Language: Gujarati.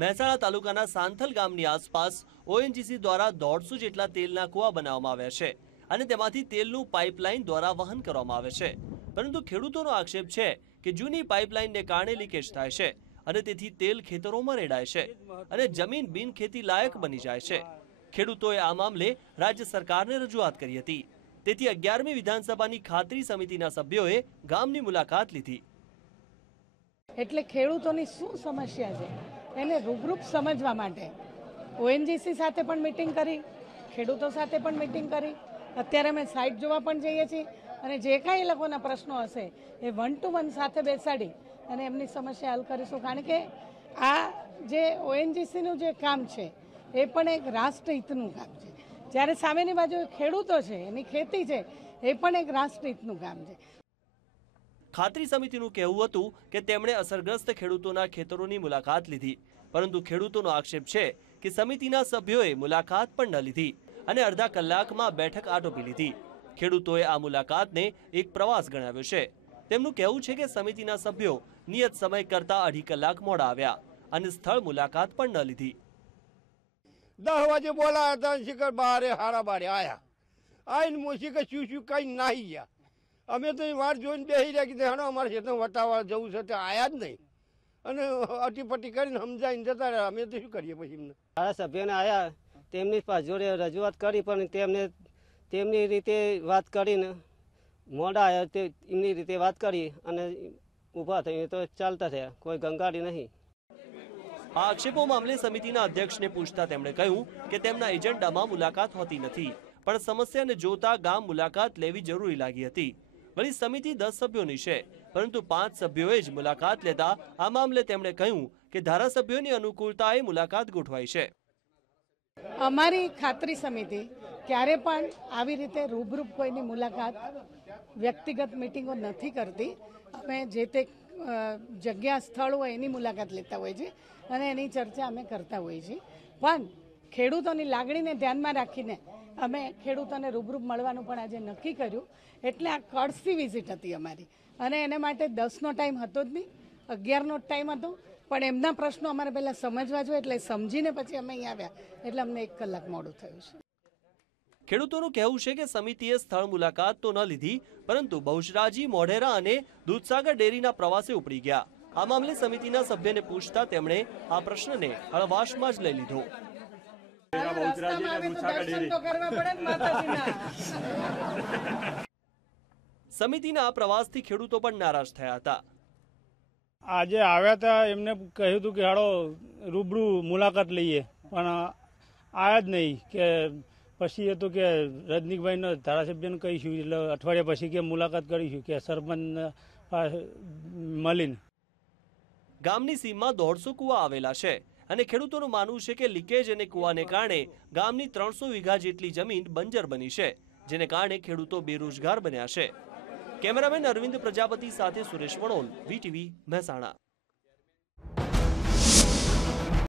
મહેસાણા તાલુકાના સાંથલ ગામની આસપાસ ઓએનજીસી દ્વારા દોઢસો જેટલા તેલના કુવા બનાવવામાં આવ્યા છે અને તેમાંથી તેલનું પાઇપલાઇન દ્વારા વહન કરવામાં આવે છે. પરંતુ ખેડૂતોનો આક્ષેપ છે કે જૂની પાઇપલાઇનને કારણે લીકેજ થાય છે અને તેથી તેલ ખેતરોમાં રેડાય છે અને જમીન બિનખેતી લાયક બની જાય છે. ખેડૂતોએ આ મામલે રાજ્ય સરકારને રજૂઆત કરી હતી. તેથી અગિયારમી વિધાનસભાની ખાતરી સમિતિના સભ્યોએ ગામની મુલાકાત લીધી. એટલે ખેડૂતોની શું સમસ્યા છે? એને રૂબરૂપ સમજવા માટે ઓએનજીસી સાથે પણ મિટિંગ કરી, ખેડૂતો સાથે પણ મિટિંગ કરી. અત્યારે અમે સાઇટ જોવા પણ જઈએ છીએ અને જે કાંઈ લોકોના પ્રશ્નો હશે એ વન ટુ વન સાથે બેસાડી અને એમની સમસ્યા હલ કરીશું. કારણ કે આ જે ઓએનજીસીનું જે કામ છે, એ પણ એક રાષ્ટ્રહિતનું કામ છે. જ્યારે સામેની બાજુ ખેડૂતો છે, એની ખેતી છે, એ પણ એક રાષ્ટ્રહિતનું કામ છે. ખાતરી સમિતિનું કહેવું હતું કે તેમણે અસરગ્રસ્ત ખેડૂતોના ખેતરોની મુલાકાત લીધી. પરંતુ ખેડૂતોનો આક્ષેપ છે કે સમિતિના સભ્યોએ મુલાકાત પણ ન લીધી અને અડધા કલાકમાં બેઠક આટોપી લીધી. ખેડૂતોએ આ મુલાકાતને એક પ્રવાસ ગણાવ્યો છે. તેમનું કહેવું છે કે સમિતિના સભ્યો નિયત સમય કરતા અઢી કલાક મોડા આવ્યા અને સ્થળ મુલાકાત પણ ન લીધી. દસ વાગે બોલાયા હતા શિખર બારે હારા બારે આયા. આઈને મોશી શું શું કઈ નાહી ગયા. અમે તો વાર જોઈને બેસી રહ્યા કે હાડો અમારે ખેતર વટાવા જવું છે તે આયા જ નહીં. અને અટીપટી કરીને સમજાઈને જતા રહ્યા. અમે તો શું કરીએ પછી એમને? ધારાસભ્યને આવ્યા તેમની પાસે જોડે રજૂઆત કરી પણ તેમને તેમની રીતે વાત કરીને મોડા આવ્યા તે એમની રીતે વાત કરી અને ઊભા થઈ તો ચાલતા થયા. કોઈ ગંગાડી નહીં. આ આક્ષેપો મામલે સમિતિના અધ્યક્ષને પૂછતા તેમણે કહ્યું કે તેમના એજન્ડામાં મુલાકાત હોતી નથી પણ સમસ્યાને જોતા ગામ મુલાકાત લેવી જરૂરી લાગી હતી. વળી સમિતિ દસ સભ્યોની છે. પરંતુ પાંચ સભ્યોએ જ મુલાકાત લેતા આ મામલે તેમણે કહ્યું કે ધારાસભ્યોની અનુકૂળતાએ મુલાકાત ગોઠવાઈ છે. અમારી ખાતરી સમિતિ ક્યારે પણ આવી રીતે રૂબરૂપ કોઈની મુલાકાત વ્યક્તિગત મિટિંગો નથી કરતી. અમે જે તે જગ્યા, સ્થળ હોય એની મુલાકાત લેતા હોઈએ છીએ અને એની ચર્ચા અમે કરતા હોઈએ છીએ. પણ ખેડૂતોની લાગણીને ધ્યાનમાં રાખીને અમે ખેડૂતોને રૂબરૂપ મળવાનું પણ આજે નક્કી કર્યું. એટલે આ કળસી વિઝિટ હતી અમારી. અને એને માટે દસનો ટાઈમ હતો જ નહીં, અગિયારનો ટાઈમ હતો. પણ એમના પ્રશ્નો અમારે પહેલાં સમજવા જોઈએ એટલે સમજીને પછી અમે અહીં આવ્યા. એટલે અમને એક કલાક મોડું થયું છે. ખેડૂતોનું કહેવું છે કે સમિતિએ સ્થળ મુલાકાત તો ન લીધી, પરંતુ બહુચરાજી, મોઢેરા અને દૂધસાગર ડેરીના પ્રવાસે ઉપડી ગયા. આ મામલે સમિતિના સભ્યને પૂછતા તેમણે આ પ્રશ્નને હળવાશમાં જ લઈ લીધો. સમિતિના આ પ્રવાસથી ખેડૂતો પણ નારાજ થયા હતા. આજે આવ્યા હતા એમને કહ્યું હતું કે હાડો રૂબરૂ મુલાકાત લઈએ. પણ આયા જ નહીં કે પછી એ તો કે રજનીકભાઈને ધારાસભ્યને કહીશું એટલે અઠવાડિયા પછી કે મુલાકાત કરીશું કે સરપંચ મળીને. ગામની સીમમાં દોઢસો કુવા આવેલા છે. અને ખેડૂતોનું માનવું છે કે લીકેજ અને કુવાને કારણે ગામની ત્રણસો વીઘા જેટલી જમીન બંજર બની છે, જેને કારણે ખેડૂતો બેરોજગાર બન્યા છે. કેમેરામેન અરવિંદ પ્રજાપતિ સાથે સુરેશ વણોલ, વીટીવી મહેસાણા.